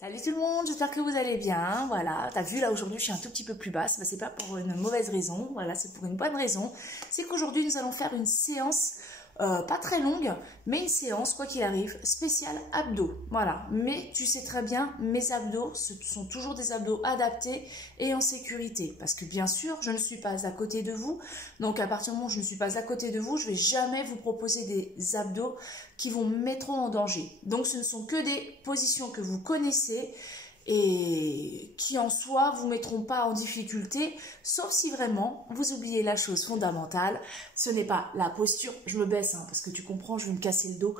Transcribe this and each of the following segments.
Salut tout le monde, j'espère que vous allez bien. Voilà, t'as vu là aujourd'hui je suis un tout petit peu plus basse, c'est pas pour une mauvaise raison, voilà, c'est pour une bonne raison. C'est qu'aujourd'hui nous allons faire une séance, pas très longue, mais une séance, quoi qu'il arrive, spéciale abdos. Voilà, mais tu sais très bien, mes abdos, ce sont toujours des abdos adaptés et en sécurité. Parce que bien sûr, je ne suis pas à côté de vous, donc à partir du moment où je ne suis pas à côté de vous, je ne vais jamais vous proposer des abdos qui vont me mettre en danger. Donc ce ne sont que des positions que vous connaissez et qui en soi vous mettront pas en difficulté, sauf si vraiment vous oubliez la chose fondamentale, ce n'est pas la posture, je me baisse parce que tu comprends, je vais me casser le dos,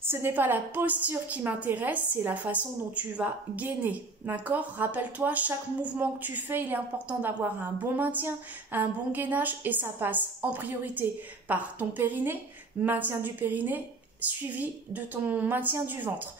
ce n'est pas la posture qui m'intéresse, c'est la façon dont tu vas gainer, d'accord? Rappelle-toi, chaque mouvement que tu fais, il est important d'avoir un bon maintien, un bon gainage, et ça passe en priorité par ton périnée, maintien du périnée, suivi de ton maintien du ventre.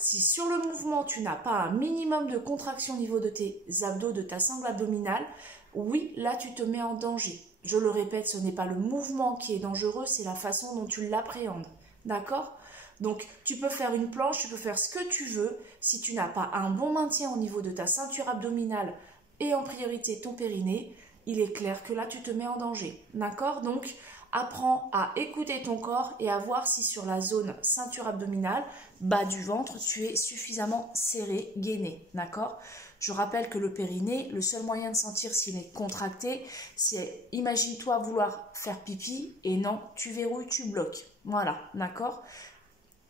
Si sur le mouvement, tu n'as pas un minimum de contraction au niveau de tes abdos, de ta sangle abdominale, oui, là, tu te mets en danger. Je le répète, ce n'est pas le mouvement qui est dangereux, c'est la façon dont tu l'appréhendes. D'accord? Donc, tu peux faire une planche, tu peux faire ce que tu veux. Si tu n'as pas un bon maintien au niveau de ta ceinture abdominale et en priorité ton périnée, il est clair que là, tu te mets en danger. D'accord? Donc, apprends à écouter ton corps et à voir si sur la zone ceinture abdominale, bas du ventre, tu es suffisamment serré, gainé. D'accord? Je rappelle que le périnée, le seul moyen de sentir s'il est contracté, c'est, imagine-toi vouloir faire pipi et non, tu verrouilles, tu bloques. Voilà, d'accord?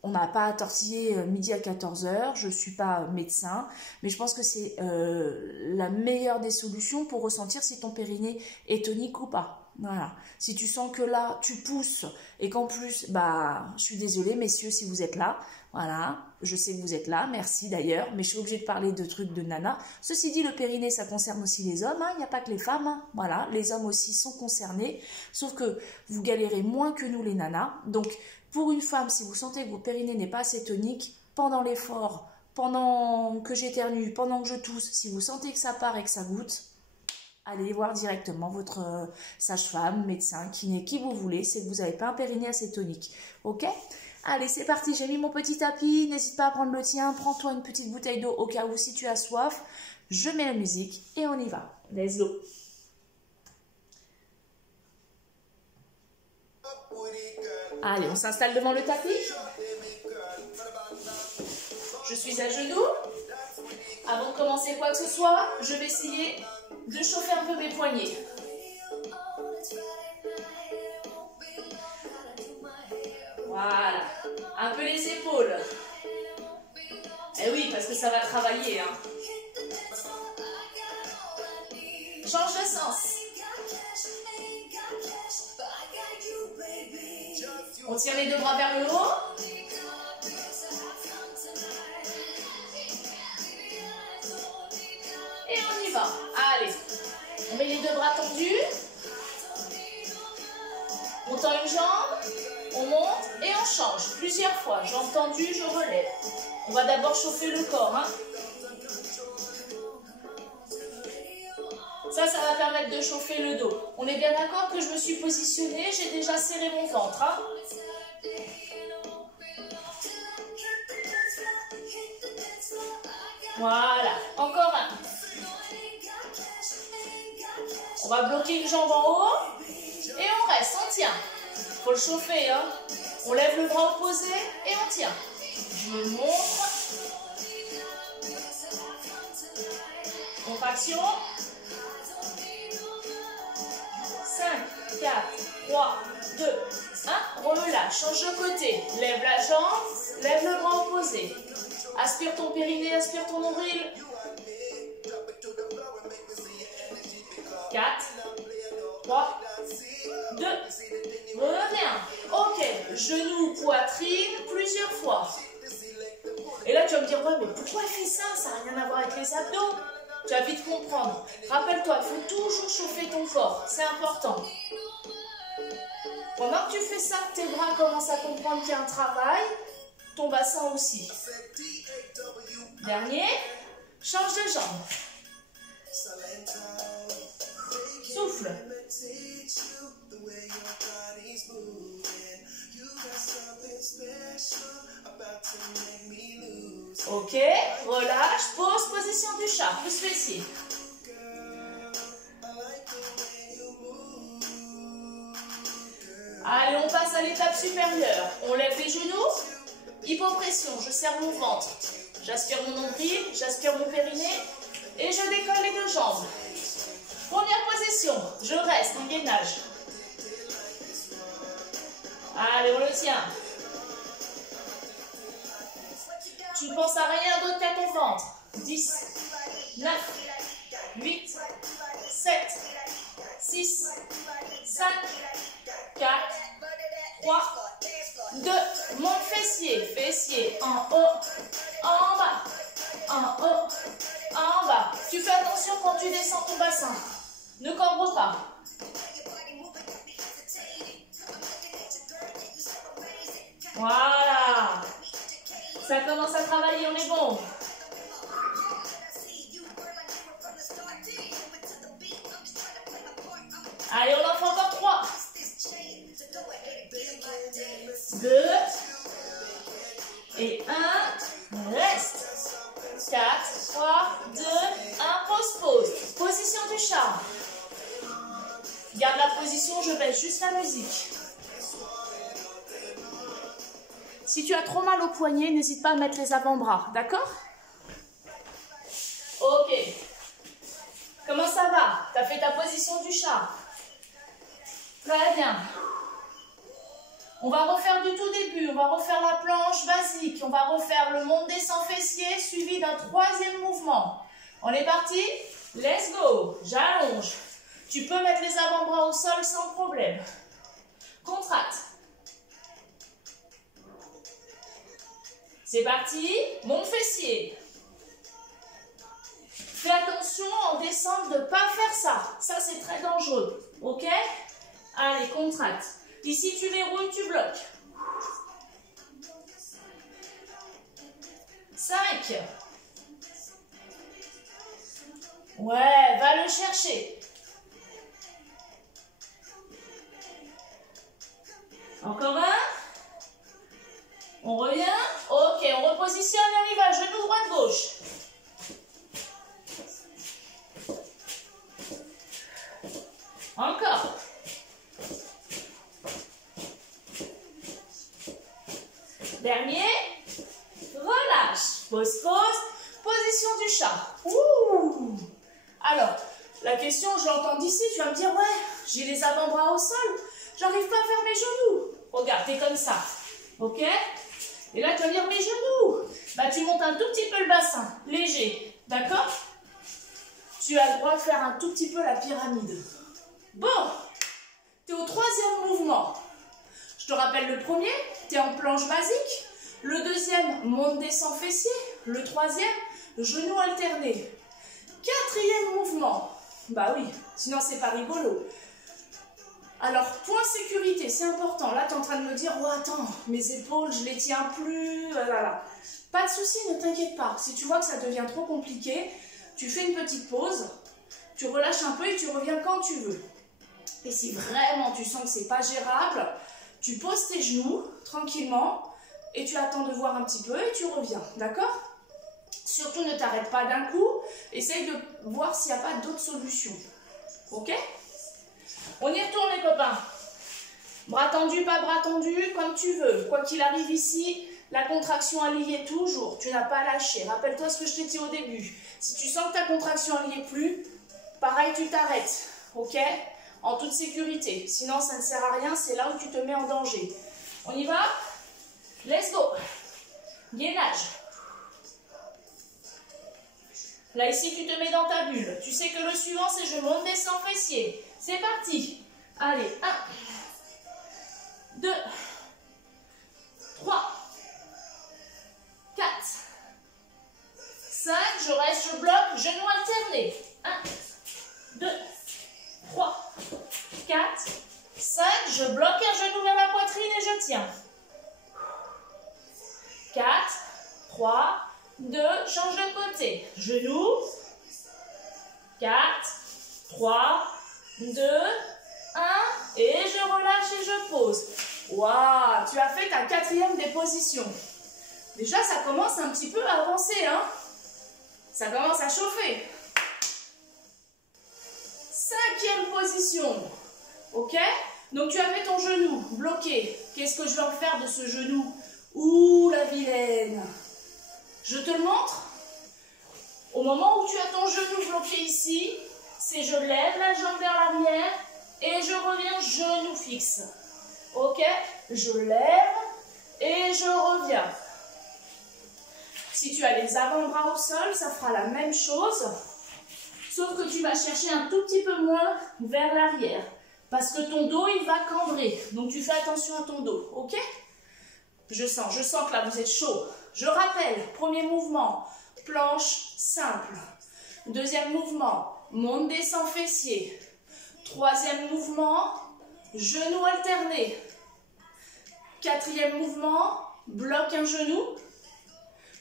On n'a pas à tortiller midi à 14 h, je ne suis pas médecin, mais je pense que c'est la meilleure des solutions pour ressentir si ton périnée est tonique ou pas. Voilà. Si tu sens que là, tu pousses et qu'en plus, je suis désolée, messieurs, si vous êtes là. Voilà, je sais que vous êtes là, merci d'ailleurs, mais je suis obligée de parler de trucs de nana. Ceci dit, le périnée, ça concerne aussi les hommes, il n'y a pas que les femmes. Voilà, les hommes aussi sont concernés, sauf que vous galérez moins que nous les nanas. Donc, pour une femme, si vous sentez que votre périnée n'est pas assez tonique, pendant l'effort, pendant que j'éternue, pendant que je tousse, si vous sentez que ça part et que ça goutte, allez voir directement votre sage-femme, médecin, kiné, qui vous voulez, c'est que vous n'avez pas un périnée assez tonique. Ok? Allez, c'est parti, j'ai mis mon petit tapis, n'hésite pas à prendre le tien, prends-toi une petite bouteille d'eau au cas où si tu as soif. Je mets la musique et on y va. Let's go! Allez, on s'installe devant le tapis. Je suis à genoux. Avant de commencer quoi que ce soit, je vais essayer de chauffer un peu mes poignets. Voilà. Un peu les épaules. Eh oui, parce que ça va travailler. Change de sens. On tire les deux bras vers le haut. Et on y va. Allez. On met les deux bras tendus. On tend une jambe. On monte et on change. Plusieurs fois. Jambe tendue, je relève. On va d'abord chauffer le corps. Ça va permettre de chauffer le dos. On est bien d'accord que je me suis positionnée. J'ai déjà serré mon ventre. Voilà, encore un. On va bloquer une jambe en haut et on reste, on tient. Faut le chauffer, On lève le bras opposé et on tient. Je me montre. Contraction. 5, 4, 3, 2, 1. Relâche, change de côté. Lève la jambe, lève le bras opposé. Aspire ton périnée, aspire ton nombril. 4, 3, 2, reviens. Ok, genoux, poitrine, plusieurs fois. Et là, tu vas me dire, ouais, mais pourquoi elle fait ça? Ça n'a rien à voir avec les abdos. Tu vas vite comprendre. Rappelle-toi, il faut toujours chauffer ton corps. C'est important. Pendant que tu fais ça, tes bras commencent à comprendre qu'il y a un travail. Ton bassin aussi. Dernier, change de jambe. Souffle. Ok, relâche, pose, position du chat, plus fessier. Allez, on passe à l'étape supérieure. On lève les genoux, hypopression, je serre mon ventre. J'aspire mon nombril, j'aspire mon périnée et je décolle les deux jambes. Première position, je reste en gainage. Allez, on le tient. Tu ne penses à rien d'autre qu'à ton ventre. 10, 9, 8, 7, 6, 5, 4, 3, 2. Monte fessier, fessier, en haut, en bas, en haut, en bas. Tu fais attention quand tu descends ton bassin. Ne cambre pas. Voilà. Ça commence à travailler, on est bon. Allez, on en fait encore 3. 2. Et 1. Reste. 4, 3, 2, 1. Pause. Position du chat. Garde la position, je baisse juste la musique. Si tu as trop mal au poignet, n'hésite pas à mettre les avant-bras, d'accord? Ok. Comment ça va? Tu as fait ta position du chat. Très bien. On va refaire du tout début. On va refaire la planche basique. On va refaire le monte-descend fessier suivi d'un 3e mouvement. On est parti? Let's go. J'allonge. Tu peux mettre les avant-bras au sol sans problème. Contracte. C'est parti, monte fessier. Fais attention en descente de ne pas faire ça. Ça, c'est très dangereux. Ok? Allez, contracte. Ici, tu verrouilles, tu bloques. 5. Ouais, va le chercher. Encore un. On revient. Ok, on repositionne, on y va. Genou droite, gauche. Encore. Dernier. Relâche. Pose. Position du chat. Ouh. Alors, la question, je l'entends d'ici. Tu vas me dire, ouais, j'ai les avant-bras au sol. J'arrive pas à faire mes genoux. Regarde, t'es comme ça. Ok? Et là, tu vas dire mes genoux. Bah, tu montes un tout petit peu le bassin. Léger. D'accord? Tu as le droit de faire un tout petit peu la pyramide. Bon. Tu es au 3e mouvement. Je te rappelle le premier. Tu es en planche basique. Le 2e, monte-descend fessier. Le 3e, genou alterné. 4e mouvement. Bah oui, sinon c'est pas rigolo. Alors, point sécurité, c'est important. Là, tu es en train de me dire, oh attends, mes épaules, je les tiens plus. Voilà. Pas de souci, ne t'inquiète pas. Si tu vois que ça devient trop compliqué, tu fais une petite pause, tu relâches un peu et tu reviens quand tu veux. Et si vraiment tu sens que c'est pas gérable, tu poses tes genoux tranquillement et tu attends de voir un petit peu et tu reviens. D'accord? Surtout, ne t'arrête pas d'un coup. Essaye de voir s'il n'y a pas d'autres solutions. Ok? On y retourne les copains. Bras tendus, pas bras tendus, comme tu veux. Quoi qu'il arrive ici, la contraction alliée toujours. Tu n'as pas lâché. Rappelle-toi ce que je t'ai dit au début. Si tu sens que ta contraction alliée plus, pareil, tu t'arrêtes. Ok? En toute sécurité. Sinon, ça ne sert à rien. C'est là où tu te mets en danger. On y va? Let's go. Gainage. Là, ici, tu te mets dans ta bulle. Tu sais que le suivant, c'est je monte, descends, fessier. C'est parti. Allez, 1, 2, 3, 4, 5. Je reste, je bloque, genou alterné. 1, 2, 3, 4, 5. Je bloque un genou vers la poitrine et je tiens. 4, 3, 2, change de côté. Genou. 4, 3, 2, 1. Et je relâche et je pose. Waouh, tu as fait ta 4e des positions. Déjà, ça commence un petit peu à avancer, hein. Ça commence à chauffer. 5e position. Ok? Donc, tu avais ton genou bloqué. Qu'est-ce que je vais en faire de ce genou? Ouh, la vilaine. Je te le montre. Au moment où tu as ton genou bloqué ici, c'est je lève la jambe vers l'arrière et je reviens genou fixe. Ok? Je lève et je reviens. Si tu as les avant-bras au sol, ça fera la même chose, sauf que tu vas chercher un tout petit peu moins vers l'arrière, parce que ton dos, il va cambrer. Donc, tu fais attention à ton dos, ok? Je sens que là, vous êtes chaud. Je rappelle, premier mouvement, planche simple. Deuxième mouvement, monte, descend, fessier. Troisième mouvement, genou alterné. Quatrième mouvement, bloque un genou,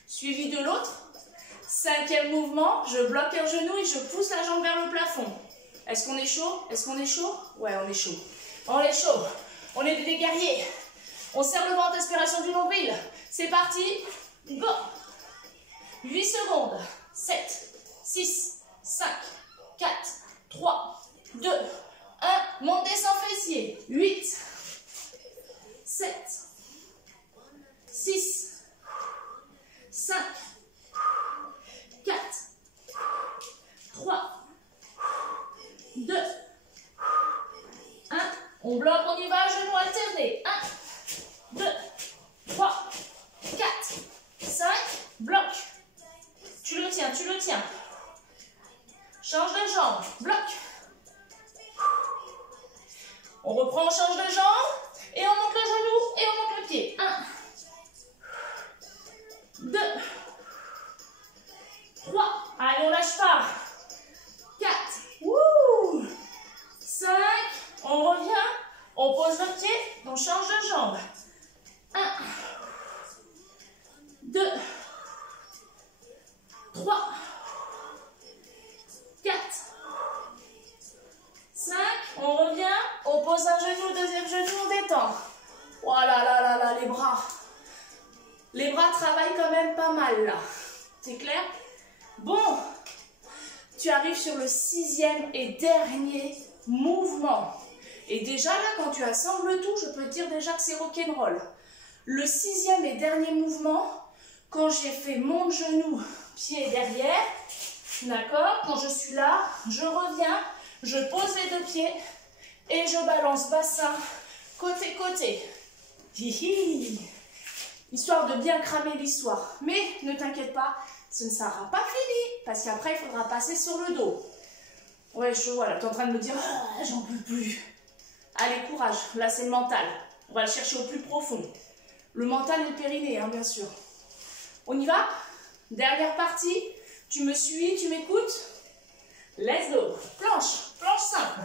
suivi de l'autre. 5e mouvement, je bloque un genou et je pousse la jambe vers le plafond. Est-ce qu'on est chaud? Est-ce qu'on est chaud? Ouais, on est chaud. On est chaud. On est des guerriers. On serre le ventre, aspiration du nombril. C'est parti. Go. 8 secondes. 7, 6, 5, 4, 3, 2, 1. Monte, descend, fessier. 8, 7, 6, 5, 4, 3, 2, 1. On bloque, on y va, genou alterné. 1, 2, 3, 4, 5. Bloc. Tu le tiens, tu le tiens. Change de jambe. Bloc. On reprend, on change de jambe. Et on monte le genou et on monte le pied. 1, 2, 3. Allez, on lâche pas. 4. Wouh. 5. On revient. On pose le pied. On change de jambe. 1, 2, 3, 4, 5. On revient. On pose un genou, deuxième genou, on détend. Oh là là là là, les bras. Les bras travaillent quand même pas mal là. C'est clair? Bon, tu arrives sur le 6e et dernier mouvement. Et déjà là, quand tu assembles tout, je peux te dire déjà que c'est rock'n'roll. Le 6e et dernier mouvement, quand j'ai fait mon genou, pied derrière, d'accord? Quand je suis là, je reviens, je pose les deux pieds et je balance bassin côté-côté. Hihi! Histoire de bien cramer l'histoire. Mais ne t'inquiète pas, ce ne sera pas fini, parce qu'après, il faudra passer sur le dos. Ouais, je vois, là, tu es en train de me dire, oh, j'en peux plus. Allez, courage, là, c'est le mental. On va le chercher au plus profond. Le mental et le périnée, hein, bien sûr. On y va? Dernière partie, tu me suis, tu m'écoutes? Let's go. Planche, planche simple.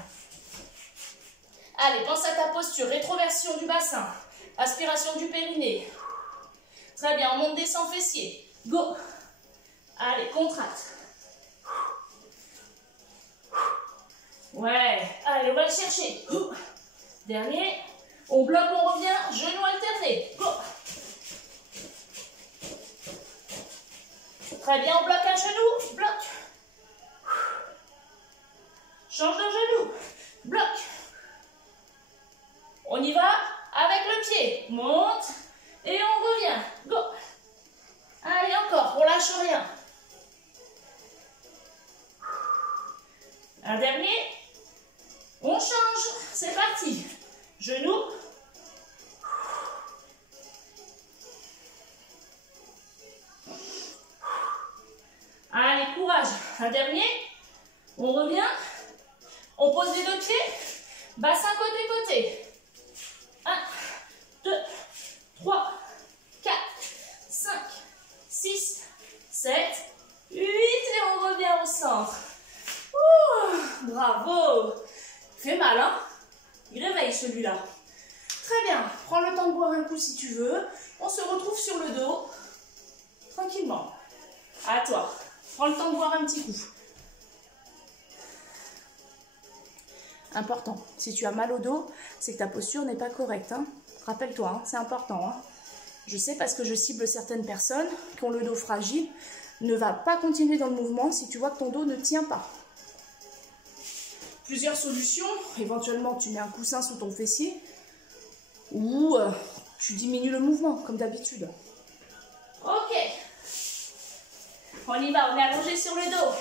Allez, pense à ta posture, rétroversion du bassin, aspiration du périnée. Très bien, on monte, descend, fessier. Go. Allez, contracte. Ouais, allez, on va le chercher. Dernier. On bloque, on revient, genou alterné. Go. Très bien, on bloque un genou. Bloc. Change de genou. Bloc. On y va avec le pied. Monte. Et on revient. Go. Allez, encore. On lâche rien. Un dernier. On change. C'est parti. Genou. Allez, courage. Un dernier. On revient. On pose les deux pieds. Bassin côté-côté. 1, 2, 3, 4, 5, 6, 7, 8. Et on revient au centre. Ouh, bravo. Fait mal, hein? Il réveille celui-là. Très bien. Prends le temps de boire un coup si tu veux. On se retrouve sur le dos. Tranquillement. À toi. Prends le temps de boire un petit coup. Important. Si tu as mal au dos, c'est que ta posture n'est pas correcte. Hein. Rappelle-toi, hein, c'est important. Hein. Je sais parce que je cible certaines personnes qui ont le dos fragile. Ne va pas continuer dans le mouvement si tu vois que ton dos ne tient pas. Plusieurs solutions. Éventuellement, tu mets un coussin sous ton fessier ou tu diminues le mouvement, comme d'habitude. Ok. On y va, on est allongé sur le dos.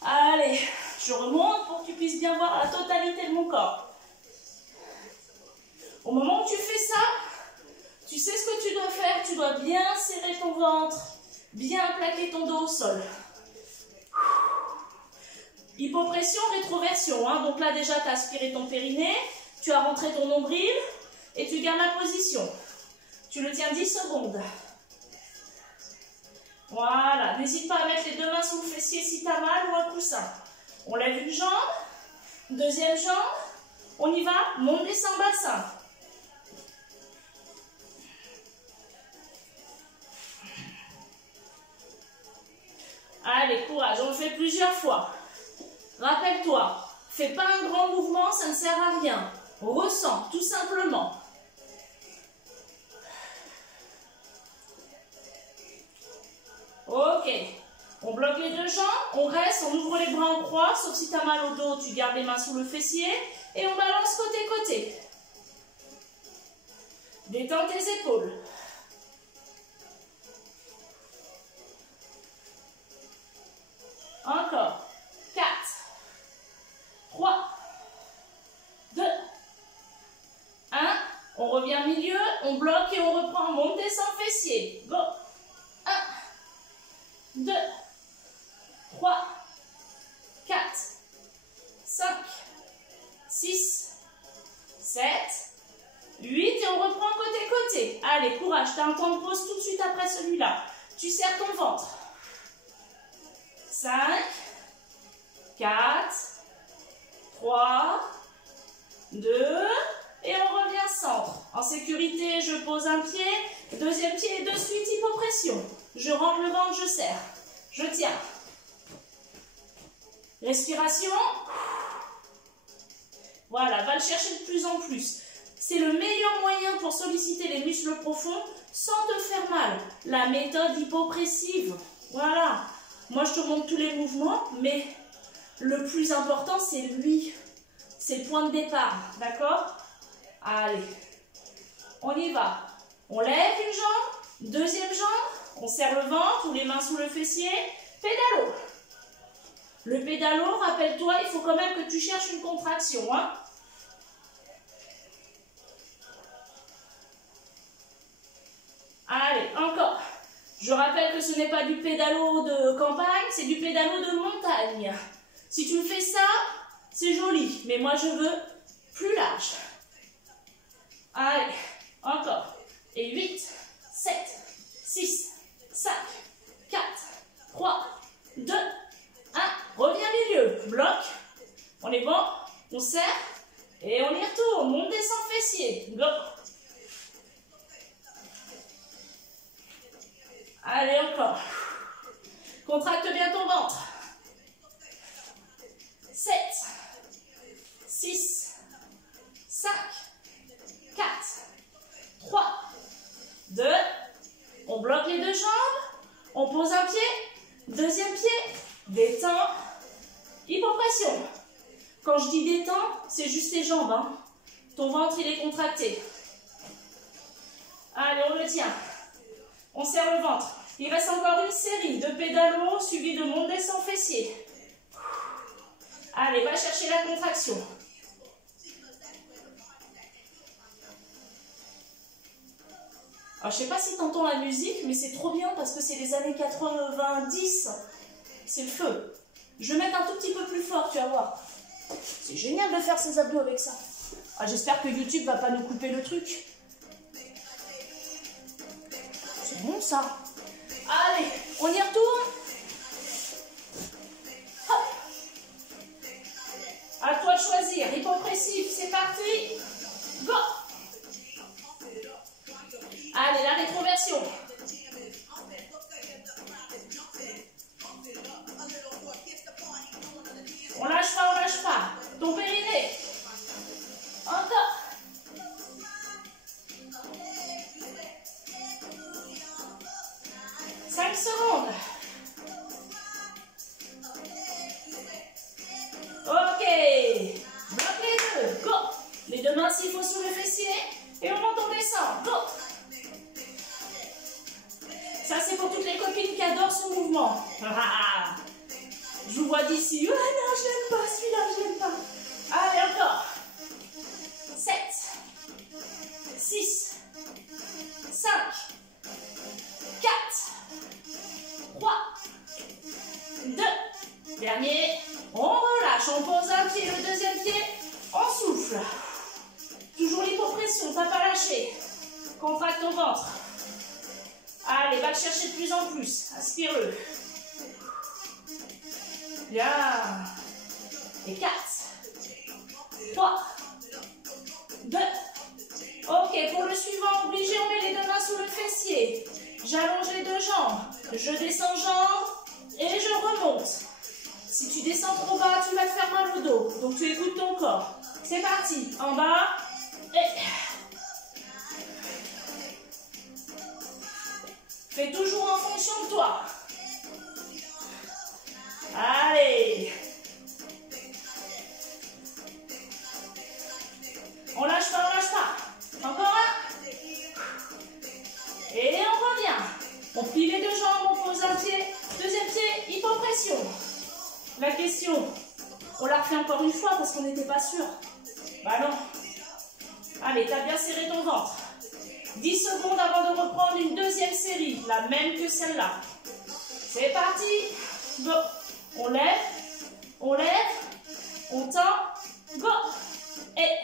Allez, je remonte pour que tu puisses bien voir la totalité de mon corps. Au moment où tu fais ça, tu sais ce que tu dois faire. Tu dois bien serrer ton ventre, bien plaquer ton dos au sol. Hypopression, rétroversion. Hein. Donc là, déjà, tu as aspiré ton périnée, tu as rentré ton nombril et tu gardes la position. Tu le tiens 10 secondes. Voilà. N'hésite pas à mettre les deux mains sous le fessier si tu as mal ou un coussin. On lève une jambe, deuxième jambe. On y va, monte, descend, bassin. Allez, courage, on le fait plusieurs fois. Rappelle-toi, fais pas un grand mouvement, ça ne sert à rien. Ressens, tout simplement. Ok, on bloque les deux jambes, on reste, on ouvre les bras en croix, sauf si tu as mal au dos, tu gardes les mains sous le fessier et on balance côté-côté. Détends tes épaules. Encore. 4, 3, 2, 1. On revient milieu, on bloque et on reprend. Monte, descend, fessier. Go. 1, 2, 3, 4, 5, 6, 7, 8 et on reprend côté-côté. Allez, courage, tu as un temps de pause tout de suite après celui-là. Tu serres ton ventre. 5, 4, 3, 2, et on revient centre. En sécurité, je pose un pied, deuxième pied, de suite, hypopression. Je rentre le ventre, je serre. Je tiens. Respiration. Voilà, va le chercher de plus en plus. C'est le meilleur moyen pour solliciter les muscles profonds sans te faire mal. La méthode hypopressive. Voilà. Moi, je te montre tous les mouvements, mais le plus important, c'est lui. C'est le point de départ, d'accord? Allez, on y va. On lève une jambe, deuxième jambe, on serre le ventre ou les mains sous le fessier, pédalo. Le pédalo, rappelle-toi, il faut quand même que tu cherches une contraction, hein? Allez, encore. Je rappelle que ce n'est pas du pédalo de campagne, c'est du pédalo de montagne. Si tu me fais ça, c'est joli, mais moi je veux plus large. Allez, encore. Et 8, 7, 6, 5, 4, 3, 2, 1. Reviens milieu, bloc. On est bon, on serre et on y retourne. Monte, descend, fessier. Go. Allez, encore. Contracte bien ton ventre. 7, 6, 5, 4, 3, 2. On bloque les deux jambes. On pose un pied. Deuxième pied. Détends. Hypopression. Quand je dis détends, c'est juste tes jambes. Hein. Ton ventre, il est contracté. Allez, on le tient. On serre le ventre. Il reste encore une série de pédalos suivis de monte, descend, fessier. Allez, va chercher la contraction. Alors, je ne sais pas si tu entends la musique, mais c'est trop bien parce que c'est les années 90. C'est le feu. Je vais mettre un tout petit peu plus fort, tu vas voir. C'est génial de faire ses abdos avec ça. Ah, j'espère que YouTube ne va pas nous couper le truc. C'est bon ça. Allez, on y retourne. Hop. À toi de choisir. Hypopressif, c'est parti. Go. Allez, la rétroversion. On lâche pas, on lâche pas. Ton périnée. Encore. 5 secondes. Ok. Bloque les deux. Go. Les deux mains s'il faut sur le fessier. Et on monte, on descend. Go. Ça, c'est pour toutes les copines qui adorent ce mouvement. Je vous vois d'ici. Ah non, je l'aime pas, celui-là, je l'aime pas. Allez, encore. 7, 6, 5, 4, 3, 2. Dernier. On relâche. On pose un pied, le deuxième pied. On souffle. Toujours l'hypopression, pas lâcher. Contracte ton ventre. Allez, va le chercher de plus en plus. Aspire-le. Bien. Et 4, 3, 2. Ok, pour le suivant, obligé, on met les deux mains sous le fessier. J'allonge les deux jambes. Je descends jambes et je remonte. Si tu descends trop bas, tu vas te faire mal au dos. Donc tu écoutes ton corps. C'est parti. En bas. Et... fais toujours en fonction de toi. Allez. On lâche pas, on lâche pas. Encore un. Et on revient. On plie les deux jambes, on pose un pied. Deuxième pied, hypopression. La question, on la refait encore une fois parce qu'on n'était pas sûr. Bah non. Allez, t'as bien serré ton ventre. 10 secondes avant de reprendre une deuxième série, la même que celle-là. C'est parti. Go. On lève, on tend, go. Et...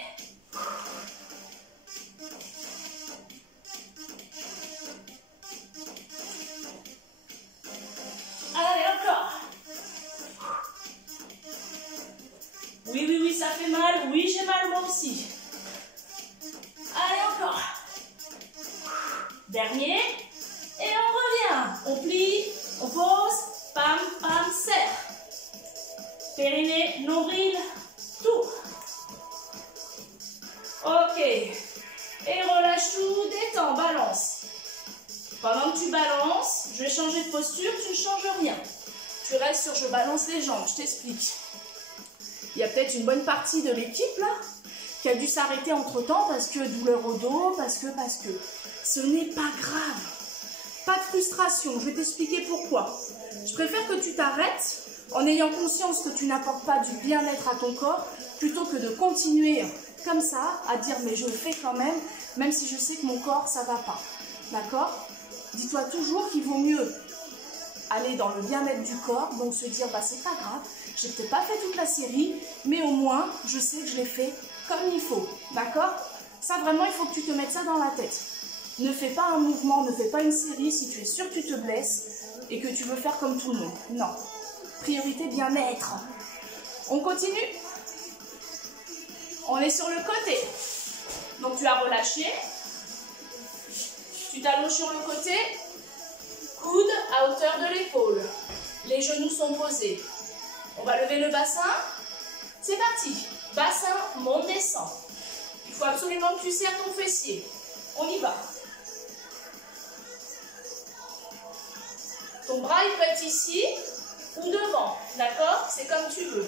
allez, encore. Oui, oui, oui, ça fait mal. Oui, j'ai mal moi aussi. Allez, encore. Dernier. Et on revient. On plie, on pose, pam, pam, serre. Périnée, nombril, tout. Ok. Et relâche tout, détends, balance. Pendant que tu balances, je vais changer de posture, tu ne changes rien. Tu restes sur je balance les jambes, je t'explique. Il y a peut-être une bonne partie de l'équipe là qui a dû s'arrêter entre temps parce que douleur au dos, parce que. Ce n'est pas grave. Pas de frustration, je vais t'expliquer pourquoi. Je préfère que tu t'arrêtes en ayant conscience que tu n'apportes pas du bien-être à ton corps plutôt que de continuer comme ça à dire mais je le fais quand même si je sais que mon corps ça va pas. D'accord? Dis-toi toujours qu'il vaut mieux aller dans le bien-être du corps, donc se dire bah c'est pas grave, j'ai peut-être pas fait toute la série, mais au moins je sais que je l'ai fait comme il faut. D'accord? Ça vraiment il faut que tu te mettes ça dans la tête. Ne fais pas un mouvement, ne fais pas une série si tu es sûr que tu te blesses et que tu veux faire comme tout le monde. Non. Priorité bien-être. On continue? On est sur le côté. Donc tu as relâché. Tu t'allonges sur le côté. Coude à hauteur de l'épaule. Les genoux sont posés. On va lever le bassin. C'est parti. Bassin, monte, descend. Il faut absolument que tu serres ton fessier. On y va. Ton bras, il peut être ici ou devant, d'accord? C'est comme tu veux.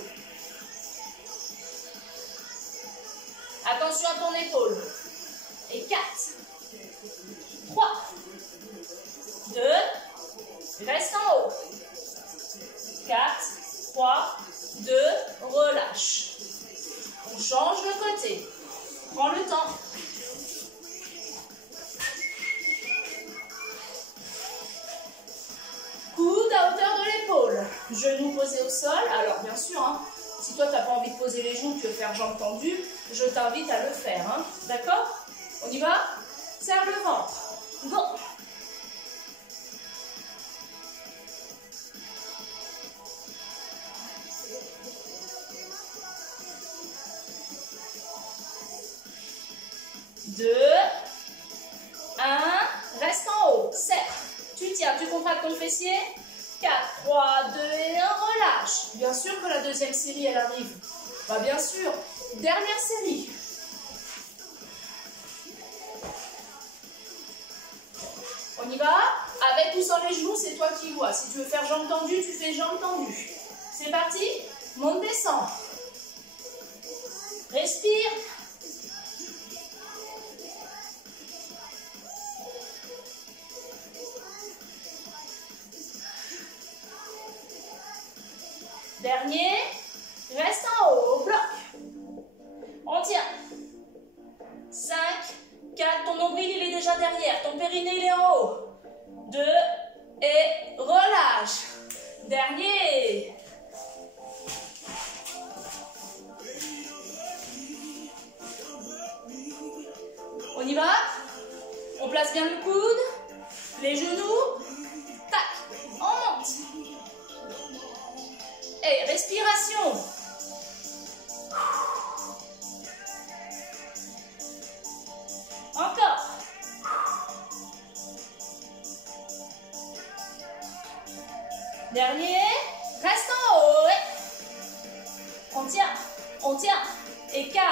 Attention à ton épaule. Et 4, 3, 2, reste en haut. 4, 3, 2, relâche. On change de côté. Prends le temps. Coude à hauteur de l'épaule. Genoux posés au sol. Alors bien sûr, hein, si toi tu n'as pas envie de poser les genoux, tu veux faire jambes tendues, je t'invite à le faire. Hein, d'accord? On y va? Serre le ventre. Go! Deux, un, reste en haut, serre. Tu tiens, tu contractes ton fessier. 4, 3, 2 et 1, relâche. Bien sûr que la deuxième série, elle arrive. Bah, bien sûr. Dernière série. On y va. Avec ou sans les genoux, c'est toi qui vois. Si tu veux faire jambes tendues, tu fais jambes tendues. C'est parti. Monte, descend. Respire. Dernier. Reste en haut. Bloc. On tient. 5, 4. Ton nombril, il est déjà derrière. Ton périnée, il est en haut. 2. Et relâche. Dernier. On y va? On place bien le coude, les genoux, tac, on monte. Et respiration. Encore. Dernier, reste en haut. On tient. Et 4,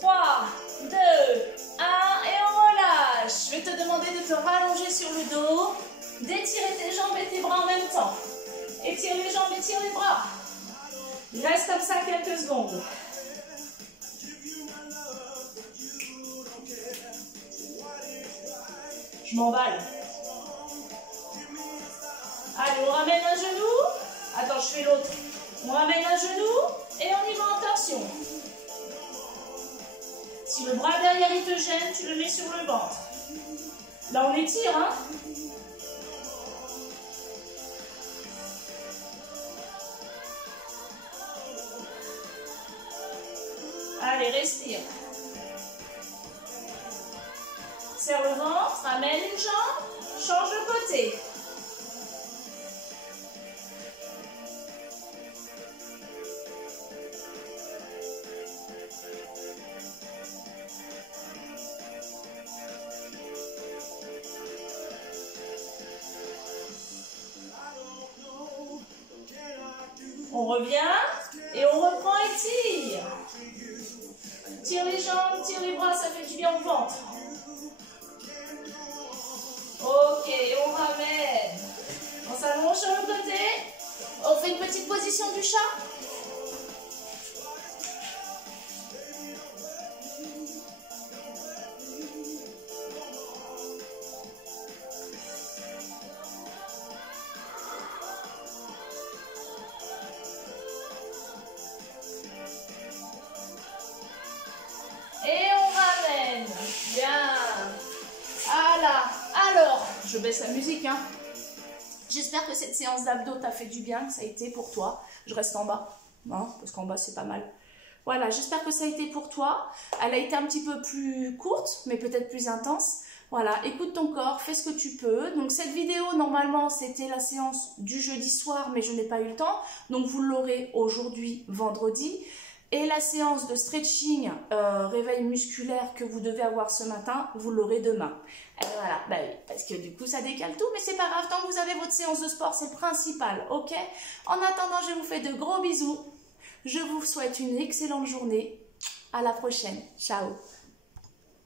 3, 2, 1, et on relâche. Je vais te demander de te rallonger sur le dos, d'étirer tes jambes et tes bras en même temps. Étire les jambes, étire les bras. Reste comme ça quelques secondes. Je m'emballe. Allez, on ramène un genou. Attends, je fais l'autre. On ramène un genou et on y va en torsion. Si le bras derrière il te gêne, tu le mets sur le ventre. Là, on étire, hein? Allez, respire. Serre le ventre, ramène une jambe, change de côté. On revient et on reprend et tire. Tire les jambes, tire les bras, ça fait du bien au ventre. Ok, on ramène. On s'allonge sur le côté. On fait une petite position du chat. Et on ramène. Bien. Voilà. Alors, je baisse la musique, hein. J'espère que cette séance d'abdos t'a fait du bien, que ça a été pour toi. Je reste en bas, hein, parce qu'en bas, c'est pas mal. Voilà, j'espère que ça a été pour toi. Elle a été un petit peu plus courte, mais peut-être plus intense. Voilà, écoute ton corps, fais ce que tu peux. Donc cette vidéo, normalement, c'était la séance du jeudi soir, mais je n'ai pas eu le temps. Donc vous l'aurez aujourd'hui, vendredi. Et la séance de stretching, réveil musculaire que vous devez avoir ce matin, vous l'aurez demain. Et voilà, bah oui, parce que du coup ça décale tout, mais c'est pas grave, tant que vous avez votre séance de sport, c'est le principal, ok? En attendant, je vous fais de gros bisous. Je vous souhaite une excellente journée. À la prochaine. Ciao.